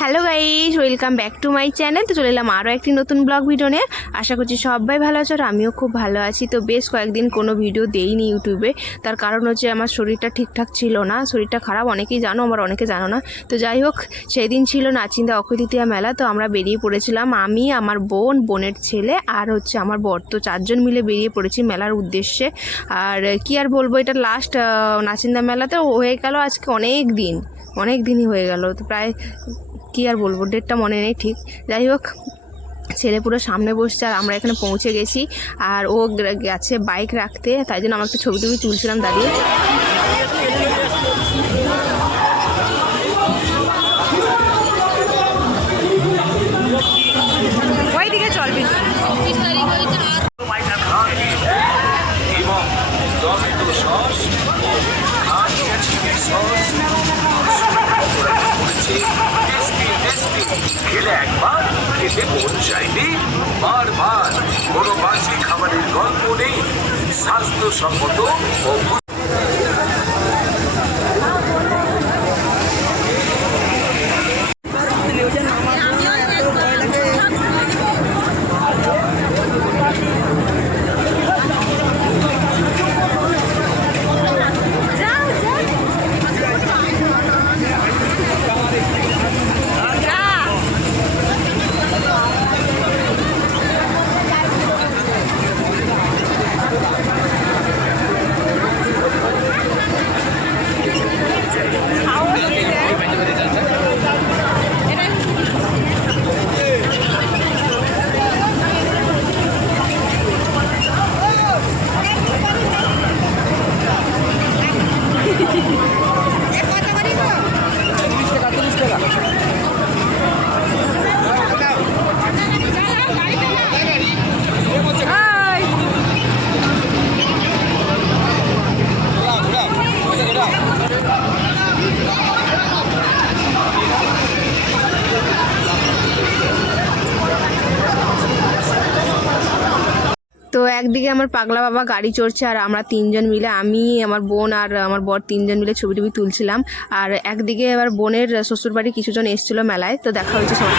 Hello guys, welcome back to my channel. তো চলে এলাম আরও একটি নতুন ব্লগ ভিডিও নিয়ে। আশা করছি সবাই ভালো আছো আর আমিও খুব ভালো আছি। তো বেশ কয়েকদিন কোনো ভিডিও দেইনি ইউটিউবে। তার কারণ হচ্ছে আমার শরীরটা ঠিকঠাক ছিল না, শরীরটা খারাপ। অনেকেই জানো আবার অনেকে জানো না। তো যাই হোক সেই দিন ছিল নাচিন্দা অক্ষয় তৃতীয়া মেলা, তো আমরা বেরিয়ে পড়েছিলাম। আমি, আমার বোন, বোনের ছেলে আর হচ্ছে আমার বর। তো চারজন মিলে বেরিয়ে পড়েছি মেলার উদ্দেশ্যে। আর কি আর বলব, এটা লাস্ট নাচিন্দা মেলাতে হয়ে গেল আজকে অনেক দিন। অনেক দিনই হয়ে গেল। তো প্রায় কি আর বলব ডেটটা মনে নেই ঠিক। যাই হোক, ছেলে পুরো সামনে বসছে আর আমরা এখানে পৌঁছে গেছি। আর ও গেছে বাইক রাখতে, তাই জন্য আমার একটা ছবি টবি তুলছিলাম দাঁড়িয়ে। খেলে একবার খেতে মন চাইবে বারবার কোনো বাসি খাবারের গল্প নেই স্বাস্থ্যসম্মত ও তো একদিকে আমার পাগলা বাবা গাড়ি চড়ছে আর আমরা তিনজন মিলে, আমি, আমার বোন আর আমার বর তিনজন মিলে ছবি টবি তুলছিলাম। আর একদিকে আবার বোনের শ্বশুরবাড়ি কিছুজন এসেছিল মেলায়, তো দেখা হয়েছে সব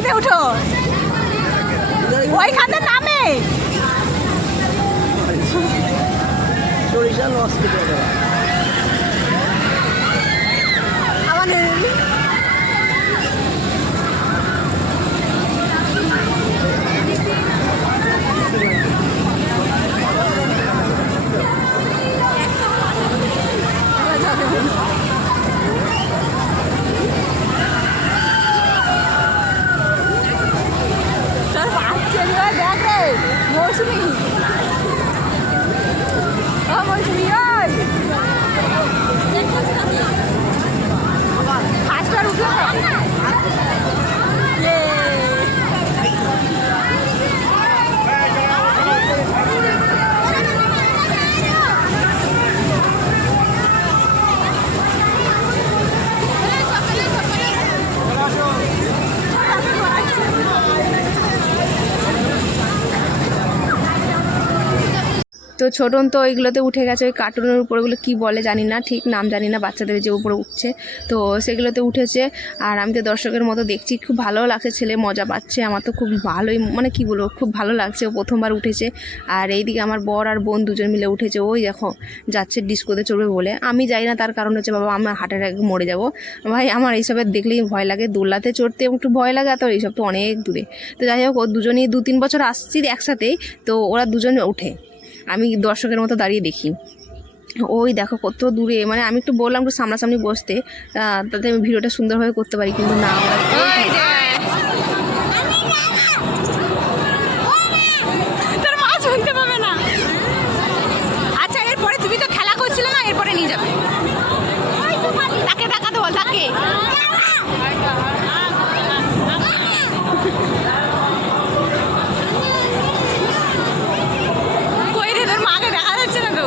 ওইখানে উঠো। ওইখানে নামে। তো ছোটন তো ওইগুলোতে উঠে গেছে, ওই কার্টুনের উপর ওগুলো কী বলে জানি না, ঠিক নাম জানি না, বাচ্চাদের যে উপরে উঠছে। তো সেগুলোতে উঠেছে, আর আমি তো দর্শকের মতো দেখছি, খুব ভালো লাগছে, ছেলে মজা পাচ্ছে, আমার তো খুব ভালোই মানে কি বলব, খুব ভালো লাগছে, ও প্রথমবার উঠেছে। আর এইদিকে আমার বর আর বোন দুজন মিলে উঠেছে, ওই দেখো, যাচ্ছে ডিস্কোতে চড়বে বলে। আমি যাই না, তার কারণ হচ্ছে, বাবা আমার হার্ট অ্যাটাক মরে যাব। ভাই, আমার এইসবের দেখলেই ভয় লাগে দোলনাতে চড়তে একটু ভয় লাগে তো এইসব তো অনেক দূরে। তো যাই হোক, ও দুজনেই দু তিন বছর আসছি একসাথেই, তো ওরা দুজন ওঠে। আমি দর্শকের মতো দাঁড়িয়ে দেখি। ওই দেখো কত দূরে মানে আমি একটু বললাম একটু সামনাসামনি বসতে তাতে আমি ভিডিওটা সুন্দরভাবে করতে পারি, কিন্তু না ওরা তোর মা শুনতে পাবে না আচ্ছা এরপরে তুমি তো খেলা করছিলে না এরপরে নিয়ে যাবে তাকে টাকাতে বল তাকে কই রে তোর মাকে দেখা যাচ্ছে না তো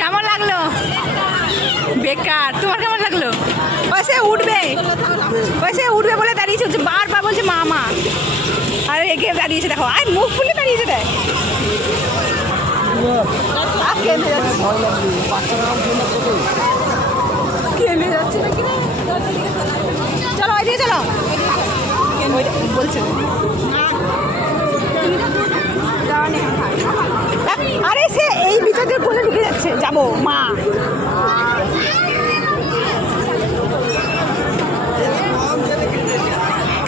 কেমন লাগল বেকার। তোমার কেমন লাগল? ওইসে উঠবে। ওইসে উঠবে বলে দাঁড়িয়েছে, হচ্ছে বারবার বলছে মামা। আর এগে দাঁড়িয়েছে, দেখো। আর মুখ ফুলে দাঁড়িয়েছে, দেখ। যাচ্ছে। চলো চলো। বলছে আরে সে এই ভিতর দিয়ে বলে ঢুকে যাচ্ছে যাব মা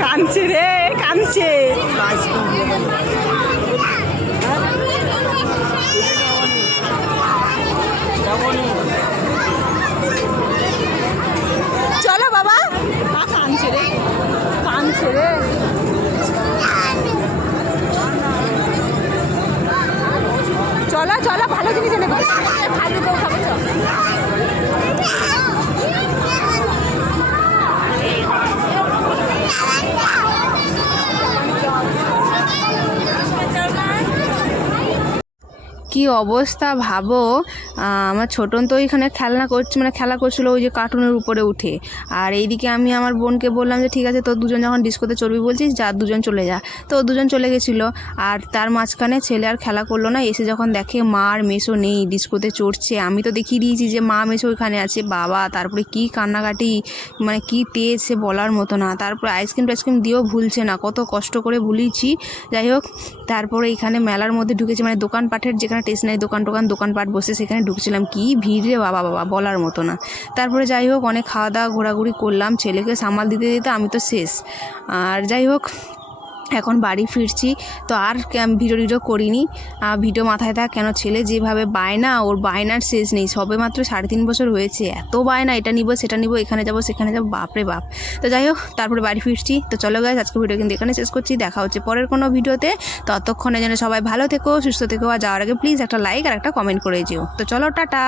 কাঁদছে রে কাঁদছে চলো বাবা। মা কাঁদছে রে। কাঁদছে রে। চলো চলো ভালো জিনিস এনে ভালো খাব চলো কি অবস্থা ভাবো? আমার ছোটন তো ওইখানে খেলনা করছে মানে খেলা করছিল ওই যে কার্টুনের উপরে উঠে। আর এইদিকে আমি আমার বোনকে বললাম যে, ঠিক আছে, তোর দুজন যখন ডিস্কোতে চড়বি বলছিস, যা, দুজন চলে যা। তো দুজন চলে গেছিল। আর তার মাঝখানে ছেলে আর খেলা করল না, এসে যখন দেখে মা আর মেসো নেই, ডিস্কোতে চড়ছে। আমি তো দেখিয়ে দিয়েছি যে, মা, মেসো ওইখানে আছে। বাবা, তারপরে কি কান্নাকাটি মানে কি তেজ সে বলার মতো না। তারপরে আইসক্রিম টাইসক্রিম দিয়েও ভুলছে না। কত কষ্ট করে ভুলিয়েছি। যাই হোক, তারপরে এখানে মেলার মধ্যে ঢুকেছে মানে দোকানপাটের যেখানে স্টেশনারি দোকান টোকান, দোকানপাট বসে সেখানে ঢুকছিলাম। কি ভিড় রে বাবা বাবা, বলার মতো না। তারপরে যাই হোক, অনেক খাওয়া দাওয়া, ঘোরাঘুরি করলাম। ছেলেকে সামাল দিতে দিতে আমি তো শেষ। আর যাই হোক এখন বাড়ি ফিরছি, তো আর ভিডিও টিডিও করিনি। ভিডিও মাথায় থাক, কেন ছেলে যেভাবে বায়না ওর বায়নার শেষ নেই। সবে মাত্র সাড়ে তিন বছর হয়েছে, এত বায়না, এটা নিব, সেটা নিব, এখানে যাব, সেখানে যাব, বাপরে বাপ। তো যাই হোক, তারপরে বাড়ি ফিরছি। তো চলো গাইজ আজকে ভিডিও কিন্তু এখানে শেষ করছি। দেখা হচ্ছে পরের কোনো ভিডিওতে। ততক্ষণে যেন সবাই ভালো থেকো, সুস্থ থেকো, আর যাওয়ার আগে প্লিজ একটা লাইক আর একটা কমেন্ট করে যেও। তো চলো, টাটা!